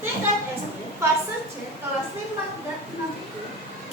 tingkat SD fase C kelas 5 dan 6 itu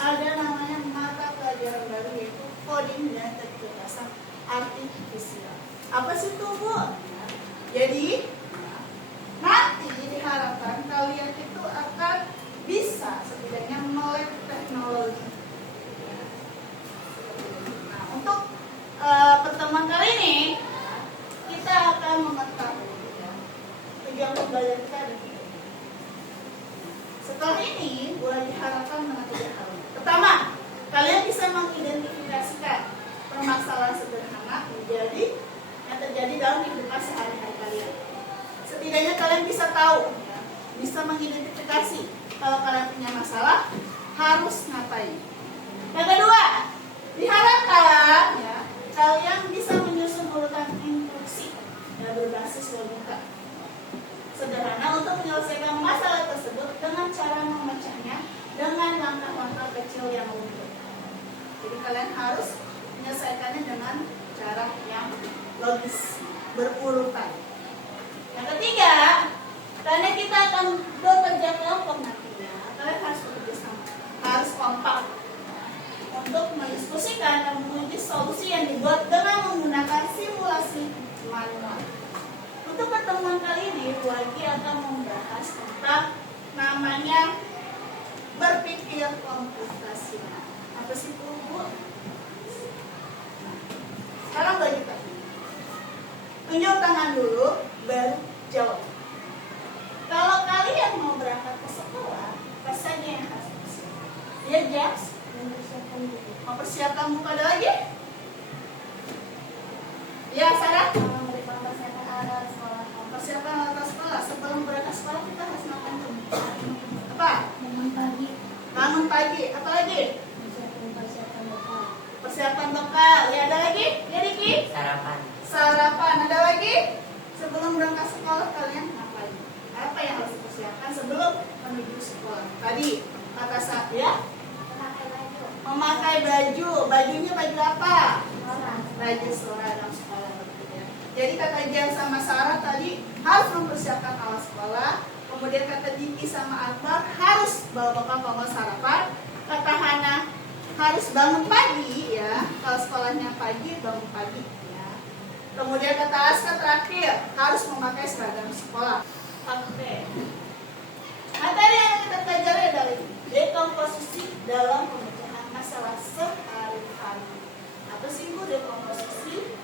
ada namanya mata pelajaran baru yaitu coding dan kecerdasan artifisial. Apa sih itu, Bu? Jadi nanti diharapkan kalian itu akan bisa setidaknya melek teknologi. Nah, untuk pertemuan kali ini kita akan mengetahui tujuan pembelajaran kita ada tiga. Setelah ini, boleh diharapkan dengan tiga hal. Pertama, kalian bisa mengidentifikasikan permasalahan sederhana menjadi yang terjadi dalam kehidupan sehari-hari kalian. Setidaknya kalian bisa tahu, bisa mengidentifikasi kalau kalian punya masalah harus ngapain. Yang kedua, diharapkan kalian bisa menyusun urutan instruksi yang berbasis logika sederhana untuk menyelesaikan masalah tersebut dengan cara memecahnya dengan langkah-langkah kecil yang mudah. Jadi kalian harus menyelesaikannya dengan cara yang logis, berurutan. Yang ketiga, karena kita akan bekerja kelompok nantinya, kalian harus bekerja sama, harus kompak untuk mendiskusikan dan menguji solusi yang dibuat dengan menggunakan simulasi manual. Untuk pertemuan kali ini, Bu Agi akan membahas tentang namanya berpikir komputasional. Apa sih itu, Bu? Sekarang bagi tanya. Tunjuk tangan dulu, baru jawab. Kalau kalian mau berangkat ke sekolah, apa saja yang harus dipersiapkan? Ya, Jax? Mempersiapkan buku. Mempersiapkan buku ada lagi? Ya, Sarah? Mempersiapkan alat sekolah. Mempersiapkan alat sekolah. Sebelum berangkat sekolah kita harus makan dulu. Apa? Bangun pagi. Bangun pagi. Apa lagi? Persiapkan bekal. Persiapan bekal. Ya, ada lagi? Ya, Riki? Sarapan. Sarapan. Ada lagi? Sebelum berangkat sekolah kalian ngapain? Apa yang harus dipersiapkan sebelum menuju sekolah? Tadi kata saya, memakai baju. Bajunya baju apa? Baju seragam sekolah. Jadi kata Jan sama Sarah tadi harus mempersiapkan alat sekolah. Kemudian kata Diki sama Akbar harus bawa bekal kalau sarapan. Kata Hana harus bangun pagi ya. Kalau sekolahnya pagi, bangun pagi ya. Kemudian kata Aska terakhir harus memakai seragam sekolah. Oke. Materi yang kita pelajari adalah dekomposisi dalam pemecahan masalah sehari-hari. Apa sih, Bu, dekomposisi?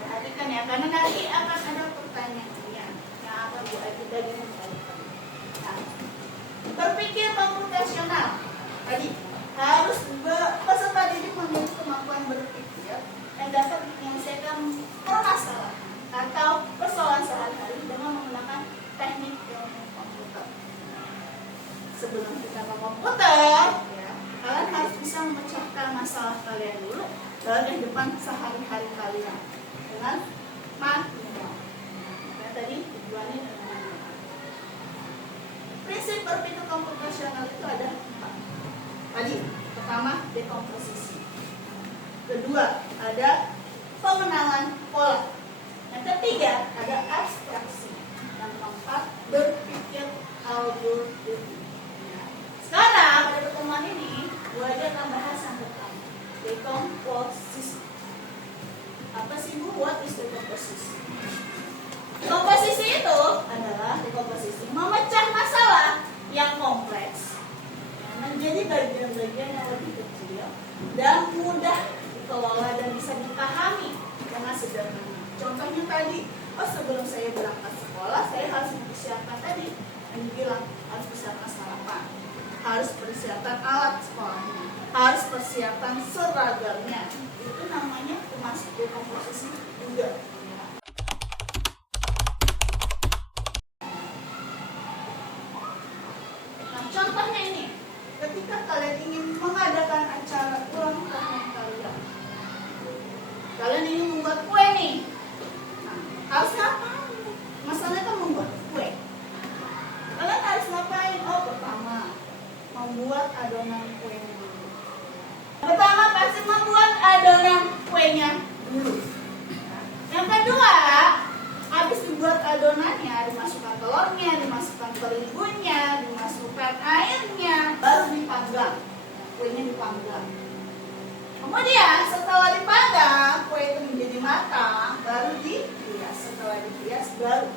Perhatikan ya, karena nanti akan ada pertanyaan yang akan Bu Agi bagi kembalikan. Nah, berpikir komputasional tadi harus peserta didik memiliki kemampuan berpikir yang dapat menyelesaikan permasalahan atau persoalan sehari-hari dengan menggunakan teknik ilmu komputer. Sebelum kita ke komputer, ya, kalian harus bisa memecahkan masalah kalian dulu dalam kehidupan sehari-hari kalian dengan manual. Nah, tadi tujuannya dengan manual. Prinsip berpikir komputasional itu ada 4. Tadi pertama dekomposisi. Kedua ada pengenalan pola. Yang ketiga ada abstraksi. Yang keempat berpikir algoritma. Sekarang pada pertemuan ini gue akan bahas yang pertama, dekomposisi. Apa sih, Bu? What is dekomposisi? Dekomposisi itu adalah dekomposisi memecah masalah yang kompleks menjadi bagian-bagian yang lebih kecil dan mudah dikelola dan bisa dipahami dengan sederhana. Contohnya tadi, sebelum saya berangkat sekolah, saya harus mempersiapkan tadi yang dibilang harus persiapan sarapan, harus persiapan alat sekolahnya, harus persiapan seragamnya. Itu namanya termasuk dekomposisi juga. Nah, contohnya ini, ketika kalian ingin mengadakan acara ulang tahun kalian ingin membuat kue nih. Nah, harus ngapain? Masalahnya kan membuat kue. Kalian harus ngapain? Pertama, membuat adonan kuenya dulu. Pertama pasti membuat adonan kuenya dulu. Yang kedua, habis dibuat adonannya dimasukkan ke telurnya, dimasukkan terigunya, dimasukkan airnya, baru dipanggang. Kuenya dipanggang. Kemudian setelah dipanggang, kue itu menjadi matang, baru dihias. Setelah dihias, baru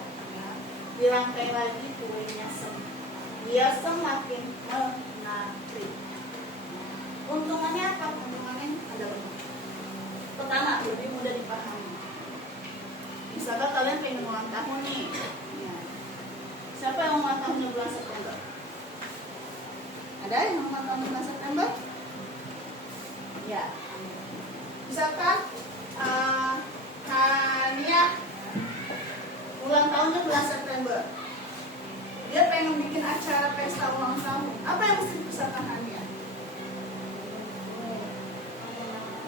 dirangkai lagi kuenya. Dia semakin menarik. Untungannya apa? Untungannya ada banyak. Pertama, lebih mudah dipahami. Misalkan kalian pengen ulang tahun nih, ya. Siapa yang ulang tahunnya bulan September? Ada yang ulang tahun bulan September? Ya. Misalkan Hania ulang tahunnya bulan September. Dia pengen bikin acara pesta ulang tahun. Apa yang mesti dipesankan Hania?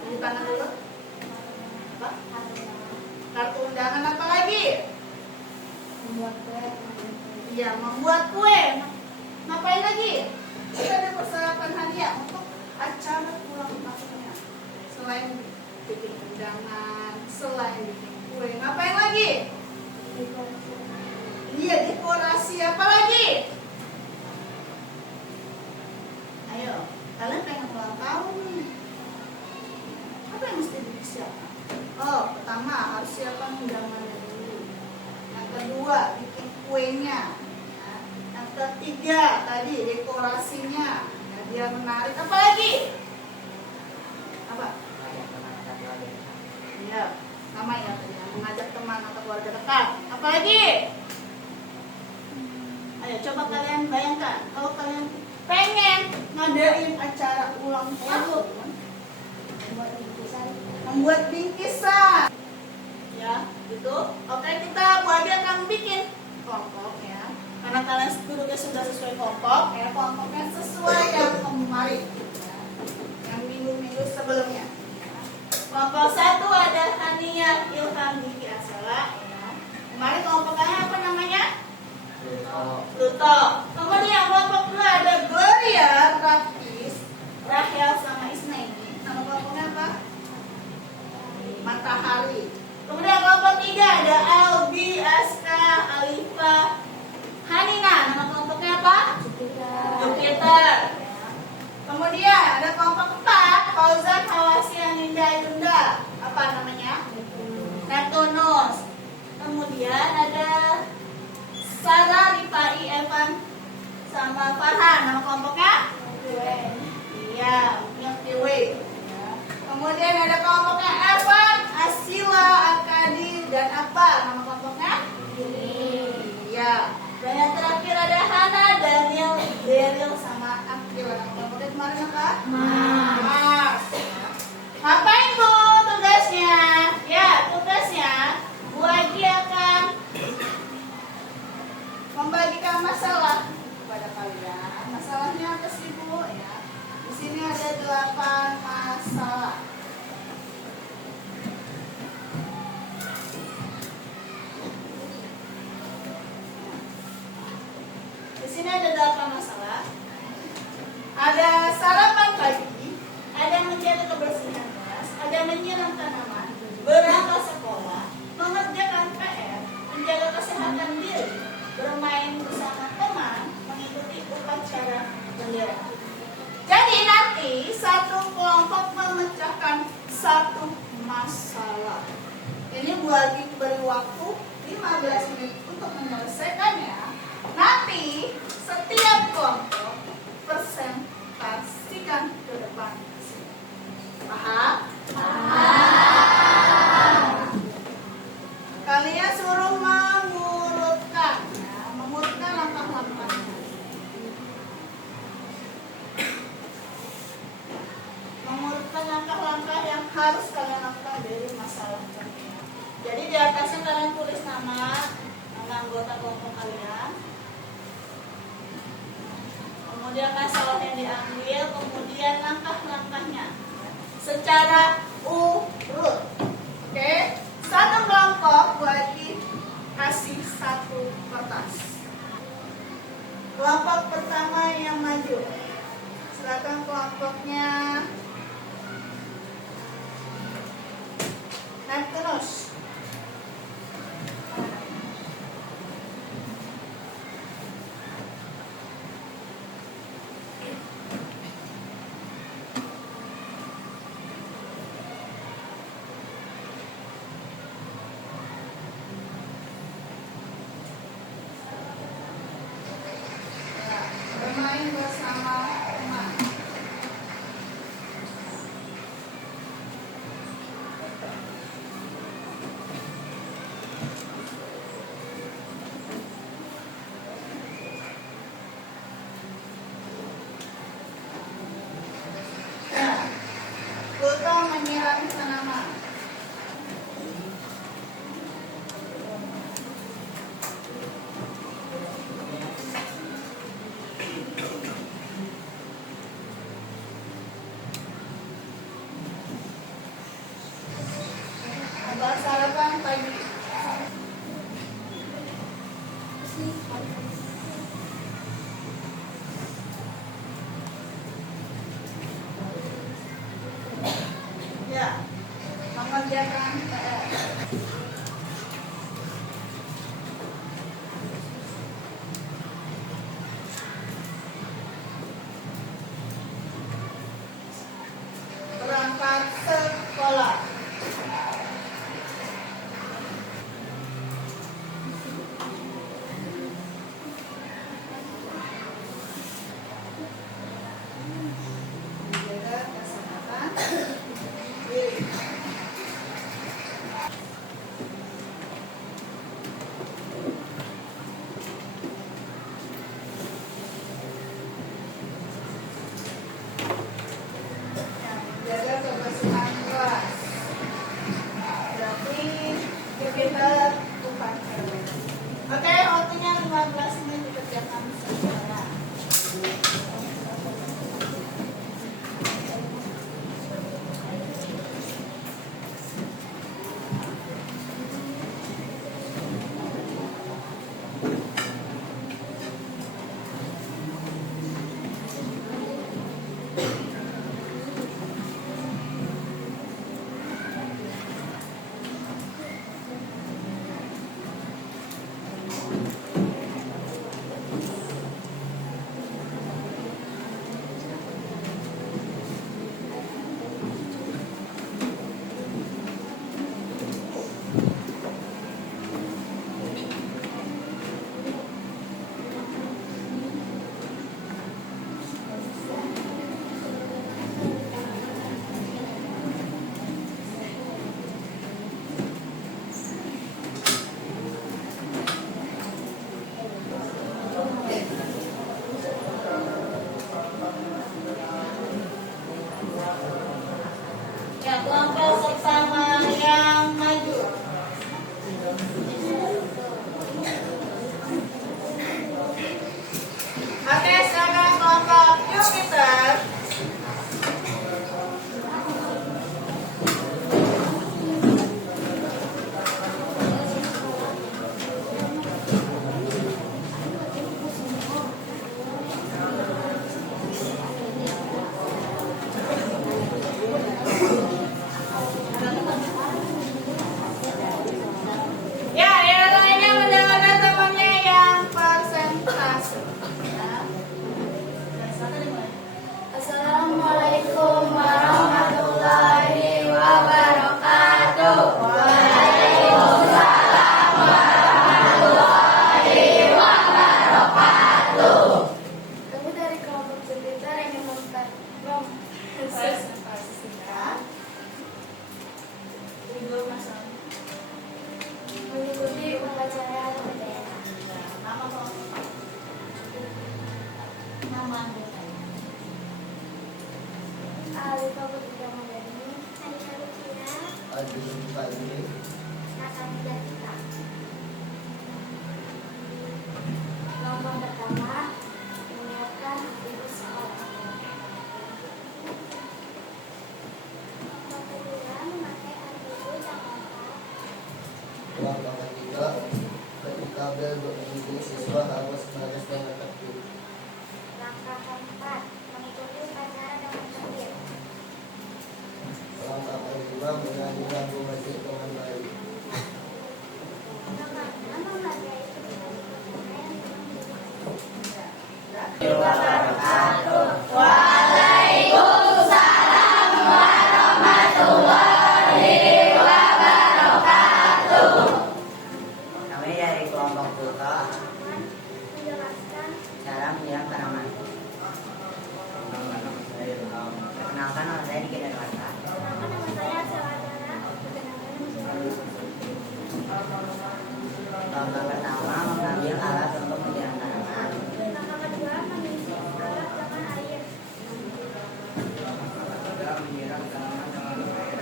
Di tangan dulu. Apa? Kartu undangan apa lagi? Membuat kue. Iya, membuat kue. Ngapain lagi? Kita ada persiapan hadiah untuk acara ulang tahunnya. Selain bikin undangan, selain bikin kue, ngapain lagi? Dekorasi. Iya, dekorasi apa lagi? Ayo, kalian pengen ulang tahun nih. Apa yang mesti disiapkan? Oh, pertama harus siapkan undangannya dulu. Yang kedua, bikin kuenya. Yang ketiga, tadi dekorasinya. Ya, biar menarik. Apa lagi? Apa? Iya, sama ya tadi. Mengajak teman atau keluarga dekat. Apa lagi? Ayo, coba kalian bayangkan. Kalau kalian pengen ngadain acara ulang tahun, membuat bingkisan, ya gitu. Oke, kita buatnya akan bikin kelompok ya, karena kalian duduknya sudah sesuai kelompok ya, kelompoknya sesuai yang kemarin ya, yang minggu-minggu sebelumnya ya. Kelompok 1 ada Hania, Ilham, Diki, Asela ya. Kemarin kelompoknya apa namanya? Pluto. Kemudian kelompok 2 ada Gloria, Rafis, Rahel sama Isnaini. Nama kelompoknya apa? Matahari. Kemudian kelompok 3 ada Albi, Aska, Alifa, Hanina. Nama kelompoknya apa? Jupiter. Kemudian ada kelompok 4 Fauzan, Hawasi, Aninda, Yunda. Apa namanya? Neptunus. Kemudian ada Sarah, Rifai, Evan, sama Farhan. Nama kelompoknya? Iya, Milky Way. Kemudian ada kelompoknya Evan, Asila, Akadi, dan apa nama kelompoknya? Iya. Dan yang terakhir ada Hana, Daniel, Daryl, sama Akil. Nama kelompoknya kemarin apa? Mars. Ngapain Bu tugasnya? Ya, tugasnya Bu Agi akan membagikan masalah kepada kalian. Masalahnya apa sih Bu? Ya. Di sini ada 8 masalah. Di sini ada 8 masalah. Ada sarapan pagi, ada menjaga kebersihan kelas, ada menyiram tanaman, berangkat sekolah, mengerjakan PR, menjaga kesehatan diri, bermain bersama teman, mengikuti upacara bendera. Jadi nanti satu kelompok memecahkan satu masalah. Ini Bu Agi beri waktu 15 menit untuk menyelesaikannya. Nanti setiap kelompok presentasikan ke depan. Paham? Paham. Kalian suruh mengurutkan, ya, mengurutkan langkah-langkahnya. Mengurutkan langkah-langkah yang harus kalian lakukan dari masalah ini. Jadi di atasnya kalian tulis nama anggota kelompok kalian. Kemudian masalah yang diambil, kemudian langkah-langkahnya secara urut. Oke? Satu kelompok lagi kasih satu kertas. Kelompok pertama yang maju. Silakan kelompoknya Neptunus. bermain bersama teman. Ya, Pluto menyiram tanaman. Buat sarapan pagi. Ya, mengerjakan PR. Berangkat sekolah. Menjaga kesehatan diri. Menjaga kebersihan kelas. Berarti kita bukan cewek. Oke, waktunya 15 menit dikerjakan secara. Ya, kelompok pertama yang maju. Oke, sekarang kelompok Jupiter. Ya, yang lainnya mendengarkan temannya yang persentase. Ya. Assalamualaikum warahmatullahi wabarakatuh. Waalaikumsalam warahmatullahi wabarakatuh. Kami dari kelompok Jupiter ingin Persentase ya. Ibu Mas. mengikuti upacara bendera. Nama kelompok. Nama anggotanya. Alifah Putri Ramadhani, Alifah Lucia, Nathan Jatita. Kelompok pertama menyiapkan ibu sekolah. Kelompok kedua memakai atribut yang lengkap. Langkah ketiga, ketika bel berbunyi siswa harus baris dengan tertib. Langkah keempat mengikuti upacara dengan tertib. Langkah kelima, menyanyi lagu masjid dengan baik. Langkah enam memakai atribut upacara yang memang Waalaikumsalam warahmatullahi wabarakatuh. Kami dari kelompok Pluto menjelaskan cara menyiram tanaman. Perkenalkan nama saya Diki Darwata. Perkenalkan nama saya Sawadara. Perkenalkan nama saya Langkah pertama mengambil alat untuk menyiram tanaman. Langkah kedua mengisi alat dengan air. Langkah ketiga menyiram tanaman dengan air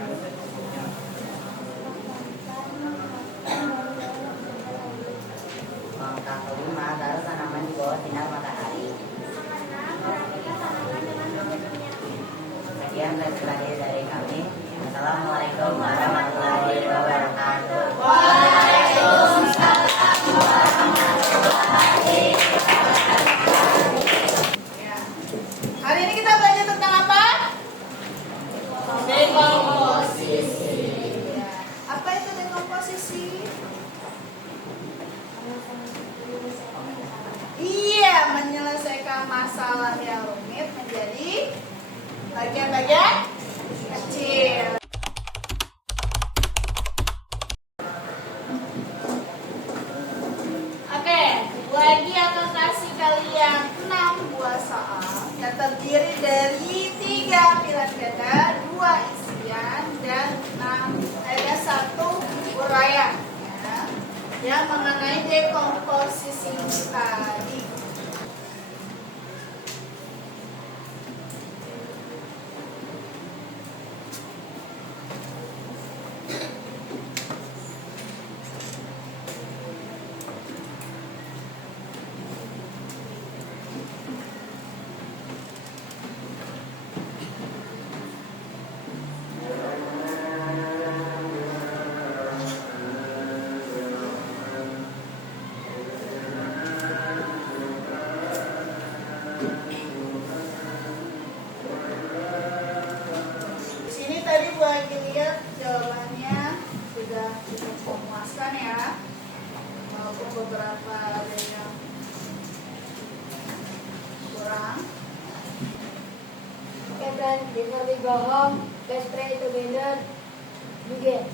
yang secukupnya. Langkah kelima taruh tanaman di bawah sinar matahari. Langkah enam perhatikan tanaman dengan bentuknya. Sekian terakhir dari kami. Assalamualaikum warahmatullahi wabarakatuh. Ya. Hari ini kita belajar tentang apa? Dekomposisi. Ya. Apa itu dekomposisi? Iya, menyelesaikan masalah yang rumit menjadi bagian-bagian kecil. Oke, lagi akan kasih kalian 6 buah soal yang terdiri dari 3 pilihan ganda, 2 isian, dan 1 uraian ya, yang mengenai dekomposisi tadi. Di sini tadi Bu Agi lihat jawabannya sudah cukup memuaskan ya, walaupun beberapa ada yang kurang. Okay friends, before we go home, let's pray together. Begin.